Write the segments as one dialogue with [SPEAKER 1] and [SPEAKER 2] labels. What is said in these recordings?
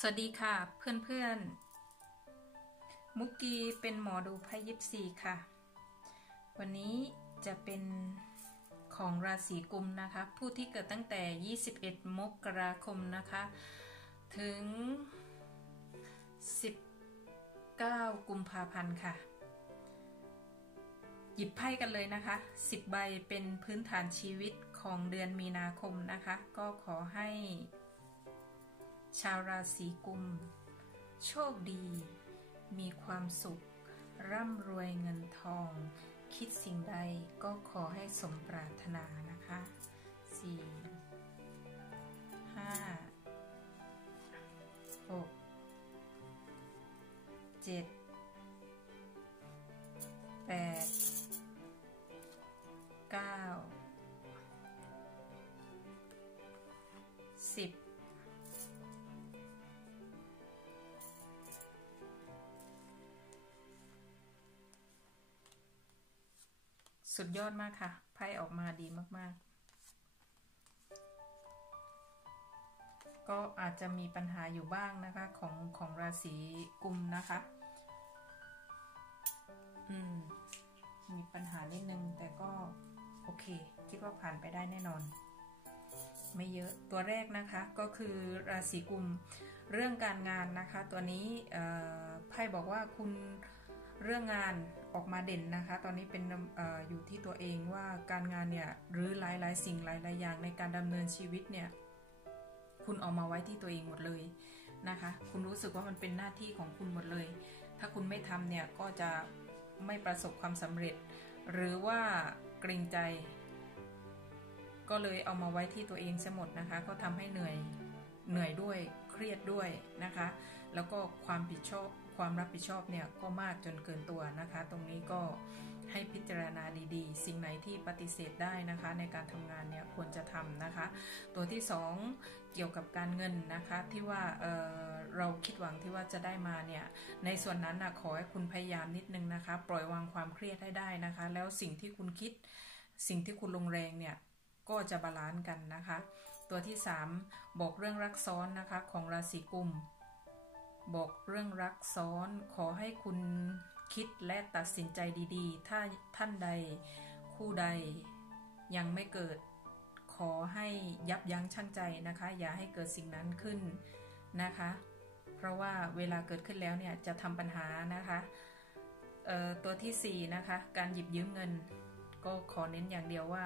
[SPEAKER 1] สวัสดีค่ะเพื่อนๆ มุกกีเป็นหมอดูไพ่ยิปซีค่ะ วันนี้จะเป็นของราศีกุมนะคะ ผู้ที่เกิดตั้งแต่ 21 มกราคมนะคะ ถึง 19 กุมภาพันธ์ค่ะ หยิบไพ่กันเลยนะคะ 10 ใบเป็นพื้นฐานชีวิตของเดือนมีนาคมนะคะ ก็ขอให้ ชาวราศีกุม โชคดี มีความสุข ร่ำรวยเงินทอง คิดสิ่งใดก็ขอให้สมปรารถนานะคะ 4 5 6 7 8 9 สุดยอดมากค่ะ ไพ่ออกมาดีมาก ๆ ก็อาจจะมีปัญหาอยู่บ้างนะคะ ของของราศีกุมนะคะ อืม มีปัญหานิดนึง แต่ก็โอเค คิดว่าผ่านไปได้แน่นอน ไม่เยอะตัวแรกนะคะก็คือราศีกุมเรื่องการงานนะคะ ตัวนี้ไพ่บอกว่าคุณเรื่องงาน ออกมาเด่นนะคะ ตอนนี้เป็นออยู่ที่ตัวเองว่าการงานเนี่ยหรือหลายๆ สิ่งหลายๆอย่างในการดำเนินชีวิตเนี่ยคุณออกมาไว้ที่ตัวเองหมดเลยนะคะ คุณรู้สึกว่ามันเป็นหน้าที่ของคุณหมดเลย ถ้าคุณไม่ทำเนี่ยก็จะไม่ประสบความสำเร็จ หรือว่าเกรงใจ ก็เลยเอามาไว้ที่ตัวเองซะหมดนะคะ ก็ทำให้เหนื่อยเหนื่อยด้วยเครียดด้วยนะคะ แล้วก็ความผิดชอบ ความรับผิดชอบเนี่ยก็มากจนเกินตัวนะคะ ตรงนี้ก็ให้พิจารณาดีๆ สิ่งไหนที่ปฏิเสธได้นะคะ ในการทำงานเนี่ยควรจะทำนะคะ ตัวที่ 2 เกี่ยวกับการเงินนะคะที่ว่าเเราคิดหวังที่ว่าจะได้มาเนี่ยในส่วนนั้นนะขอให้คุณพยายามนิดนึงนะคะ ปล่อยวางความเครียดให้ได้นะคะ แล้วสิ่งที่คุณคิดสิ่งที่คุณลงแรงเนี่ยก็จะบาลานซ์กันนะคะ ตัวที่ 3 บอกเรื่องรักซ้อนนะคะของราศีกุม บอกเรื่องรักซ้อนขอให้คุณคิดและตัดสินใจดีๆ ถ้าท่านใดคู่ใดยังไม่เกิด ขอให้ยับยั้งชั่งใจนะคะ อย่าให้เกิดสิ่งนั้นขึ้นนะคะ เพราะว่าเวลาเกิดขึ้นแล้วเนี่ยจะทำปัญหานะคะตัวที่4นะคะการหยิบยืมเงิน ก็ขอเน้นอย่างเดียวว่า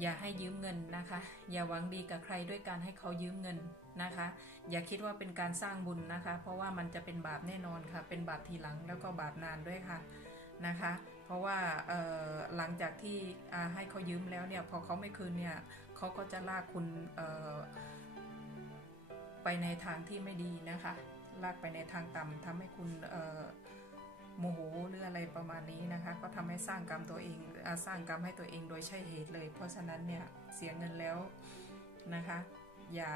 [SPEAKER 1] อย่าให้ยืมเงินนะคะ อย่าหวังดีกับใครด้วยการให้เขายืมเงินนะคะ อย่าคิดว่าเป็นการสร้างบุญนะคะ เพราะว่ามันจะเป็นบาปแน่นอนค่ะ เป็นบาปทีหลังแล้วก็บาปนานด้วยค่ะนะคะ เพราะว่าหลังจากที่ให้เขายืมแล้วเนี่ยพอเขาไม่คืนเนี่ยเขาก็จะลากคุณไปในทางที่ไม่ดีนะคะ ลากไปในทางต่ำทำให้คุณ โมโหหรืออะไรประมาณนี้นะคะ ก็ทำให้สร้างกรรมตัวเองสร้างกรรมให้ตัวเองโดยใช่เหตุเลย เพราะฉะนั้นเนี่ยเสียเงินแล้วนะคะ อย่า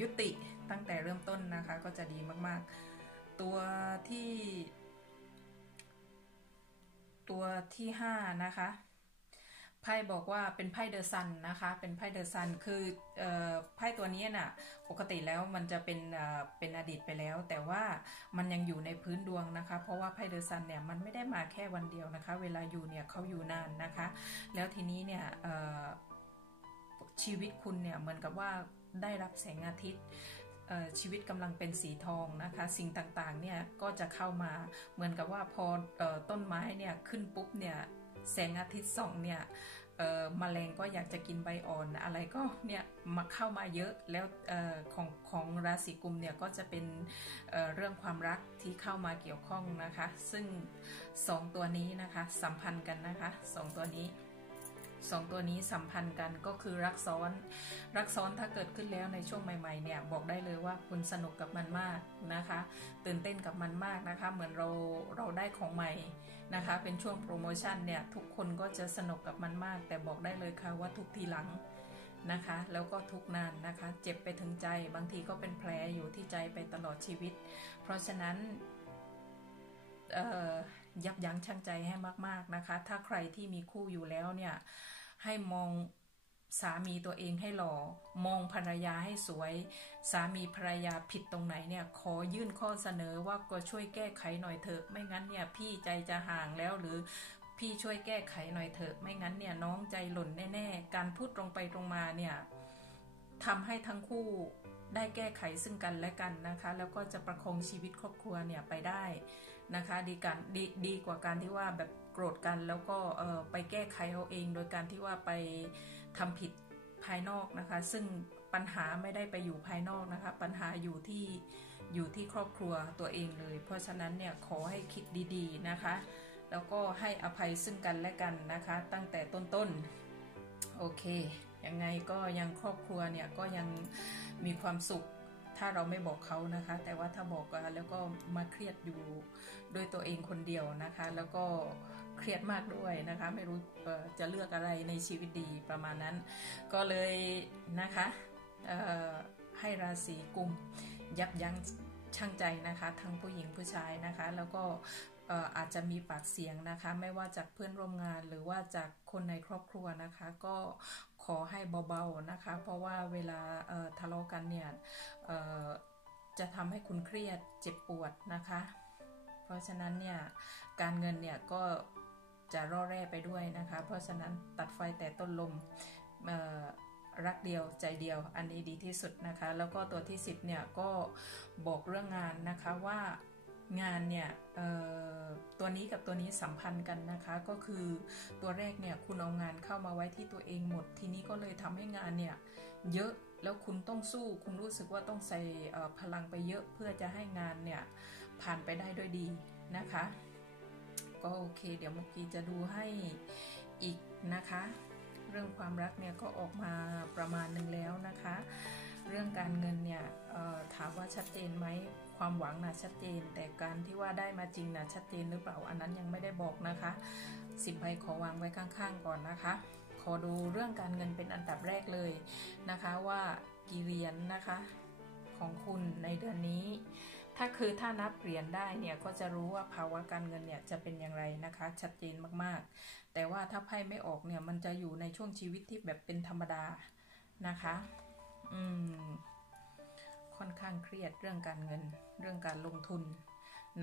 [SPEAKER 1] ยุติตั้งแต่เริ่มต้นนะคะ ก็จะดีมากๆ ตัวที่ ตัวที่ห้านะคะ ไพ่บอกว่าเป็นไพ่เดอะซันนะคะ เป็นไพ่เดอะซัน คือไพ่ตัวนี้น่ะ ปกติแล้วมันจะเป็นเป็นอดีตไปแล้ว แต่ว่ามันยังอยู่ในพื้นดวงนะคะ เพราะว่าไพ่เดอะซันเนี่ยมันไม่ได้มาแค่วันเดียวนะคะ เวลาอยู่เนี่ยเขาอยู่นานนะคะ แล้วทีนี้เนี่ยชีวิตคุณเนี่ยเหมือนกับว่าได้รับแสงอาทิตย์ชีวิตกำลังเป็นสีทองนะคะ สิ่งต่างๆเนี่ยก็จะเข้ามาเหมือนกับว่าพออต้นไม้เนี่ยขึ้นปุ๊บเนี่ย แสงอาทิตย์ส่องเนี่ยมแมลงก็อยากจะกินใบอ่อนอะไรก็เนี่ยมาเข้ามาเยอะแล้วอของของราศีกุมเนี่ยก็จะเป็นเเรื่องความรักที่เข้ามาเกี่ยวข้องนะคะ ซึ่ง 2 ตัวนี้นะคะสัมพันธ์กันนะคะ 2 ตัวนี้ สองตัวนี้สัมพันธ์กันก็คือรักซ้อน รักซ้อนถ้าเกิดขึ้นแล้วในช่วงใหม่ๆเนี่ยบอกได้เลยว่าคุณสนุกกับมันมากนะคะ ตื่นเต้นกับมันมากนะคะ เหมือนเราเราได้ของใหม่นะคะ เป็นช่วงโปรโมชั่นเนี่ยทุกคนก็จะสนุกกับมันมาก แต่บอกได้เลยค่ะว่าทุกทีหลังนะคะแล้วก็ทุกนานนะคะ เจ็บไปถึงใจบางทีก็เป็นแผลอยู่ที่ใจไปตลอดชีวิต เพราะฉะนั้น ยับยั้งชั่งใจให้มาก ๆนะคะ ถ้าใครที่มีคู่อยู่แล้วเนี่ย ให้มองสามีตัวเองให้หล่อ มองภรรยาให้สวย สามีภรรยาผิดตรงไหนเนี่ย ขอยื่นข้อเสนอว่าก็ช่วยแก้ไขหน่อยเถอะ ไม่งั้นเนี่ยพี่ใจจะห่างแล้วหรือพี่ช่วยแก้ไขหน่อยเถอะ ไม่งั้นเนี่ยน้องใจหล่นแน่ๆ การพูดตรงไปตรงมาเนี่ยทำให้ทั้งคู่ได้แก้ไขซึ่งกันและกันนะคะ แล้วก็จะประคองชีวิตครอบครัวเนี่ยไปได้ นะคะดีกันดีดีกว่าการที่ว่าแบบโกรธกันแล้วก็ไปแก้ไขเอาเอง โดยการที่ว่าไปทำผิดภายนอกนะคะ ซึ่งปัญหาไม่ได้ไปอยู่ภายนอกนะคะ ปัญหาอยู่ที่อยู่ที่ครอบครัวตัวเองเลย เพราะฉะนั้นเนี่ยขอให้คิดดีๆนะคะ แล้วก็ให้อภัยซึ่งกันและกันนะคะ ตั้งแต่ต้นๆโอเคยังไงก็ยังครอบครัวเนี่ยก็ยังมีความสุข ถ้าเราไม่บอกเขานะคะ แต่ว่าถ้าบอกแล้วก็มาเครียดอยู่ด้วยตัวเองคนเดียวนะคะ แล้วก็เครียดมากด้วยนะคะ ไม่รู้จะเลือกอะไรในชีวิตดีประมาณนั้น ก็เลยนะคะให้ราศีกุมยับยั้งชั่งใจนะคะ ทั้งผู้หญิงผู้ชายนะคะ แล้วก็อาจจะมีปากเสียงนะคะ ไม่ว่าจากเพื่อนร่วมงานหรือว่าจากคนในครอบครัวนะคะ ก็ ขอให้เบาๆนะคะ เพราะว่าเวลาทะเลาะกันเนี่ยจะทำให้คุณเครียดเจ็บปวดนะคะ เพราะฉะนั้นเนี่ยการเงินเนี่ยก็จะร่อแร่ไปด้วยนะคะ เพราะฉะนั้นตัดไฟแต่ต้นลมรักเดียวใจเดียวอันนี้ดีที่สุดนะคะ แล้วก็ตัวที่ 10เนี่ยก็บอกเรื่องงานนะคะว่า งานเนี่ยตัวนี้กับตัวนี้สัมพันธ์กันนะคะ ก็คือตัวแรกเนี่ยคุณเอางานเข้ามาไว้ที่ตัวเองหมด ทีนี้ก็เลยทำให้งานเนี่ยเยอะแล้วคุณต้องสู้คุณรู้สึกว่าต้องใส่พลังไปเยอะเพื่อจะให้งานเนี่ยผ่านไปได้ด้วยดีนะคะ ก็โอเค เดี๋ยวมุกี้จะดูให้อีกนะคะ เรื่องความรักเนี่ยก็ออกมาประมาณหนึ่งแล้วนะคะ เรื่องการเงินเนี่ยถามว่าชัดเจนไหม ความหวังนะชัดเจน แต่การที่ว่าได้มาจริงนะชัดเจนหรือเปล่าอันนั้นยังไม่ได้บอกนะคะสิบใบขอวางไว้ข้างๆก่อนนะคะ ขอดูเรื่องการเงินเป็นอันดับแรกเลยนะคะว่ากี่เหรียญนนะคะของคุณในเดือนนี้ ถ้าคือถ้านับเหรียญได้เนี่ยก็จะรู้ว่าภาวะการเงินเนี่ยจะเป็นอย่างไรนะคะ ชัดเจนมากๆ แต่ว่าถ้าไพ่ไม่ออกเนี่ยมันจะอยู่ในช่วงชีวิตที่แบบเป็นธรรมดานะคะ อืม ค่อนข้างเครียดเรื่องการเงิน เรื่องการลงทุน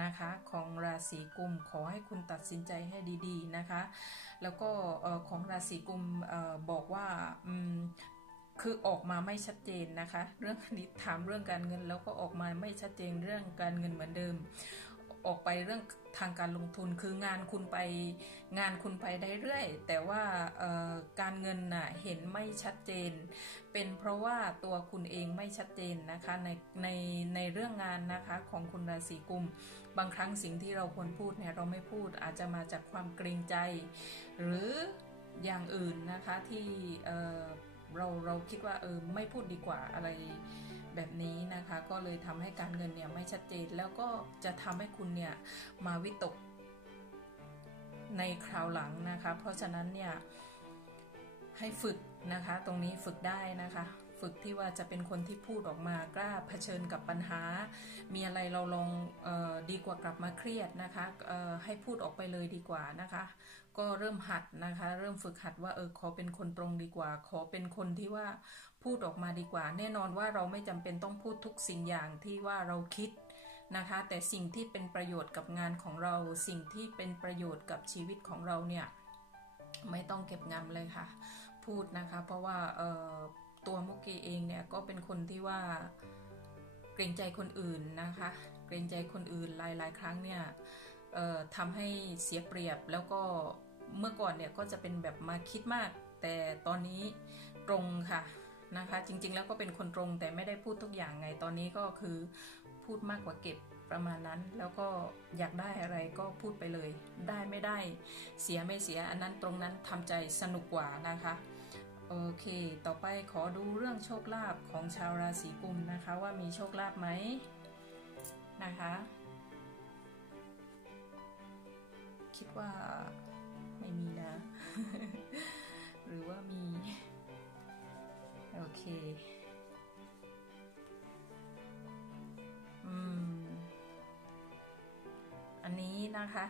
[SPEAKER 1] นะคะ ของราศีกุมขอให้คุณตัดสินใจให้ดีๆนะคะ แล้วก็ของราศีกุมบอกว่าคือออกมาไม่ชัดเจนนะคะ เรื่องนี้ถามเรื่องการเงินแล้วก็ออกมาไม่ชัดเจนเรื่องการเงินเหมือนเดิม ออกไปเรื่องทางการลงทุนคืองานคุณไปงานคุณไปได้เรื่อย แต่ว่าการเงินน่ะเห็นไม่ชัดเจน เป็นเพราะว่าตัวคุณเองไม่ชัดเจนนะคะในในในเรื่องงานนะคะของคุณราศีกุม บางครั้งสิ่งที่เราควรพูดเนี่ยเราไม่พูดอาจจะมาจากความเกรงใจ หรืออย่างอื่นนะคะที่ เราเราคิดว่าเออไม่พูดดีกว่าอะไรแบบนี้นะคะ ก็เลยทำให้การเงินเนี่ยไม่ชัดเจนแล้วก็จะทำให้คุณเนี่ยมาวิตกในคราวหลังนะคะ เพราะฉะนั้นเนี่ยให้ฝึกนะคะ ตรงนี้ฝึกได้นะคะ ฝึกที่ว่าจะเป็นคนที่พูดออกมากล้าเผชิญกับปัญหา มีอะไรเราลองออดีกว่ากลับมาเครียดนะคะให้พูดออกไปเลยดีกว่านะคะ ก็เริ่มหัดนะคะ เริ่มฝึกหัดว่าเออขอเป็นคนตรงดีกว่า ขอเป็นคนที่ว่าพูดออกมาดีกว่า แน่นอนว่าเราไม่จำเป็นต้องพูดทุกสิ่งอย่างที่ว่าเราคิดนะคะ แต่สิ่งที่เป็นประโยชน์กับงานของเรา สิ่งที่เป็นประโยชน์กับชีวิตของเราเนี่ยไม่ต้องเก็บงำเลยค่ะ พูดนะคะ เพราะว่า ตัวมุกกี้เองเนี่ยก็เป็นคนที่ว่าเกรงใจคนอื่นนะคะ เกรงใจคนอื่นหลาย ๆ ครั้งเนี่ยทำให้เสียเปรียบแล้วก็เมื่อก่อนเนี่ยก็จะเป็นแบบมาคิดมาก แต่ตอนนี้ตรงค่ะนะคะ จริง ๆ แล้วก็เป็นคนตรงแต่ไม่ได้พูดทุกอย่างไงตอนนี้ก็คือพูดมากกว่าเก็บประมาณนั้นแล้วก็อยากได้อะไรก็พูดไปเลย ได้ไม่ได้เสียไม่เสียอันนั้นตรงนั้นทำใจสนุกกว่านะคะ โอเค ต่อไปขอดูเรื่องโชคลาภของชาวราศีกุมนะคะ ว่ามีโชคลาภไหมนะคะ คิดว่าไม่มีนะ หรือว่ามี โอเคอืมอันนี้นะคะ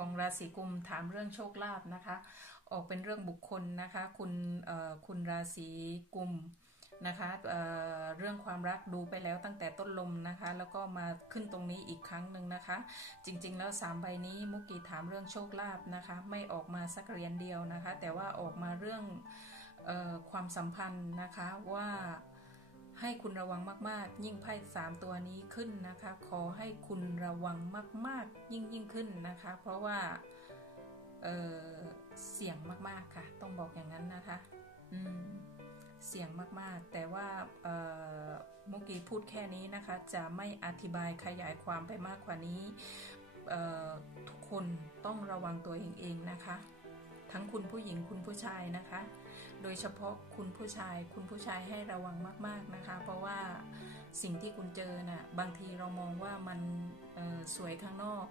[SPEAKER 1] ของราศีกุมถามเรื่องโชคลาภนะคะ ออกเป็นเรื่องบุคคลนะคะ คุณคุณราศีกุมนะคะเเรื่องความรักดูไปแล้วตั้งแต่ต้นลมนะคะ แล้วก็มาขึ้นตรงนี้อีกครั้งหนึ่งนะคะ จริงๆ แล้ว3ใบนี้มุกกี้ถามเรื่องโชคลาภนะคะ ไม่ออกมาสักเรียนเดียวนะคะ แต่ว่าออกมาเรื่องออความสัมพันธ์นะคะว่า ให้คุณระวังมาก ๆ ยิ่งไพ่สามตัวนี้ขึ้นนะคะ ขอให้คุณระวังมาก ๆ ยิ่งยิ่งขึ้นนะคะ เพราะว่าเเสี่ยงมากๆค่ะ ต้องบอกอย่างนั้นนะคะ อืมเสี่ยงมากๆ แต่ว่ามุกีพูดแค่นี้นะคะ จะไม่อธิบายขยายความไปมากกว่านี้ทุกคนต้องระวังตัวเองเองนะคะ ทั้งคุณผู้หญิงคุณผู้ชายนะคะ โดยเฉพาะคุณผู้ชาย คุณผู้ชายให้ระวังมาก ๆนะคะ เพราะว่าสิ่งที่คุณเจอนะ่ะบางทีเรามองว่ามันสวยข้างนอก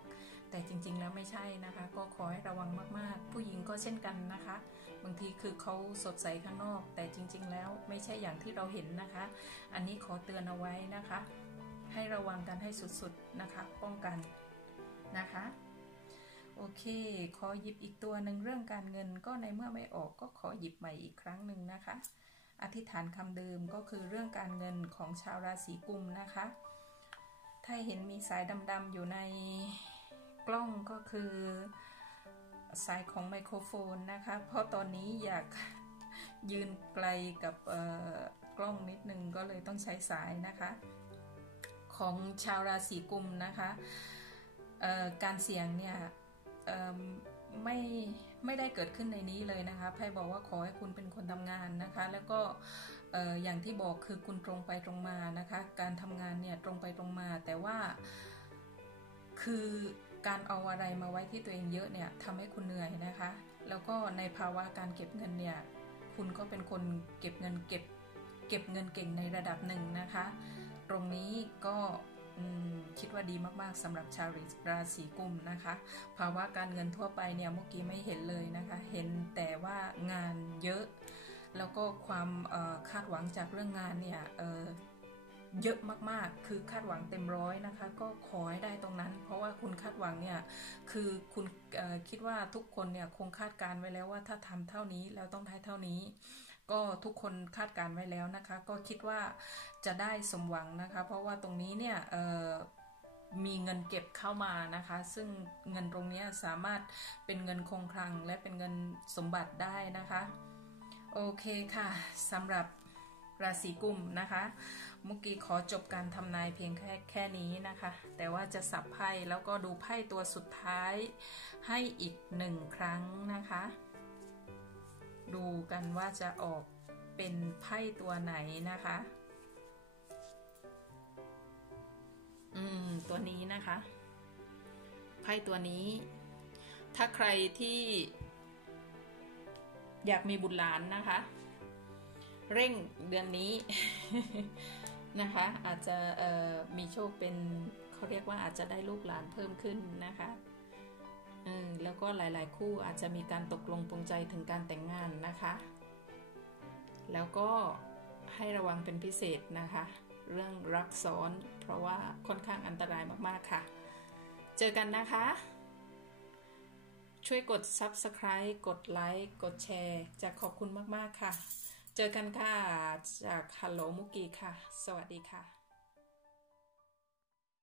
[SPEAKER 1] แต่จริง ๆ แล้วไม่ใช่นะคะ ก็ขอให้ระวังมากๆ ผู้หญิงก็เช่นกันนะคะ บางทีคือเขาสดใสข้างนอก แต่จริง ๆ แล้วไม่ใช่อย่างที่เราเห็นนะคะ อันนี้ขอเตือนเอาไว้นะคะ ให้ระวังกันให้สุดๆนะคะ ป้องกันนะคะ โอเค ขอหยิบอีกตัวหนึ่งเรื่องการเงินก็ในเมื่อไม่ออกก็ขอหยิบใหม่อีกครั้งหนึ่งนะคะ อธิษฐานคำเดิมก็คือเรื่องการเงินของชาวราศีกุมนะคะ ถ้าเห็นมีสายดำๆอยู่ในกล้องก็คือสายของไมโครโฟนนะคะ เพราะตอนนี้อยากยืนไกลกับกล้องนิดนึงก็เลยต้องใช้สายนะคะ ของชาวราศีกุมนะคะการเสี่ยงเนี่ย ไม่ไม่ได้เกิดขึ้นในนี้เลยนะคะไพ่บอกว่าขอให้คุณเป็นคนทำงานนะคะ แล้วก็อย่างที่บอกคือคุณตรงไปตรงมานะคะ การทำงานเนี่ยตรงไปตรงมา แต่ว่าคือการเอาอะไรมาไว้ที่ตัวเองเยอะเนี่ยทำให้คุณเหนื่อยนะคะ แล้วก็ในภาวะการเก็บเงินเนี่ยคุณก็เป็นคนเก็บเงินเก็บเก็บเงินเก่งในระดับหนึ่งนะคะ ตรงนี้ก็ คิดว่าดีมากๆสำหรับชาวราศีกุมนะคะ ภาวะการเงินทั่วไปเนี่ยเมื่อกี้ไม่เห็นเลยนะคะ เห็นแต่ว่างานเยอะ แล้วก็ความคาดหวังจากเรื่องงานเนี่ยเยอะมากๆ คือคาดหวังเต็มร้อยนะคะ ก็ขอให้ได้ตรงนั้น เพราะว่าคุณคาดหวังเนี่ย คือคุณคิดว่าทุกคนเนี่ยคงคาดการไว้แล้วว่าถ้าทำเท่านี้แล้วต้องได้เท่านี้ ก็ทุกคนคาดการไว้แล้วนะคะ ก็คิดว่าจะได้สมหวังนะคะ เพราะว่าตรงนี้เนี่ยมีเงินเก็บเข้ามานะคะ ซึ่งเงินตรงนี้สามารถเป็นเงินคงคลังและเป็นเงินสมบัติได้นะคะ โอเคค่ะสำหรับราศีกุมนะคะ มุกี้ขอจบการทำนายเพียงแค่แค่นี้นะคะ แต่ว่าจะสับไพ่แล้วก็ดูไพ่ตัวสุดท้ายให้อีกหนึ่งครั้งนะคะ ดูกันว่าจะออกเป็นไพ่ตัวไหนนะคะ อืม ตัวนี้นะคะ ไพ่ตัวนี้ ถ้าใครที่ อยากมีบุตรหลานนะคะ เร่งเดือนนี้นะคะ อาจจะมีโชคเป็นเขาเรียกว่าอาจจะได้ลูกหลานเพิ่มขึ้นนะคะ แล้วก็หลาย ๆ คู่อาจจะมีการตกลงปรงใจถึงการแต่งงานนะคะ แล้วก็ให้ระวังเป็นพิเศษนะคะ เรื่องรักซ้อน เพราะว่าค่อนข้างอันตรายมาก ๆ ค่ะ เจอกันนะคะ ช่วยกด Subscribe กดไลค์กดแชร์จะขอบคุณมาก ๆ ค่ะ เจอกันค่ะ จากฮัลโหลมุกีค่ะ สวัสดีค่ะ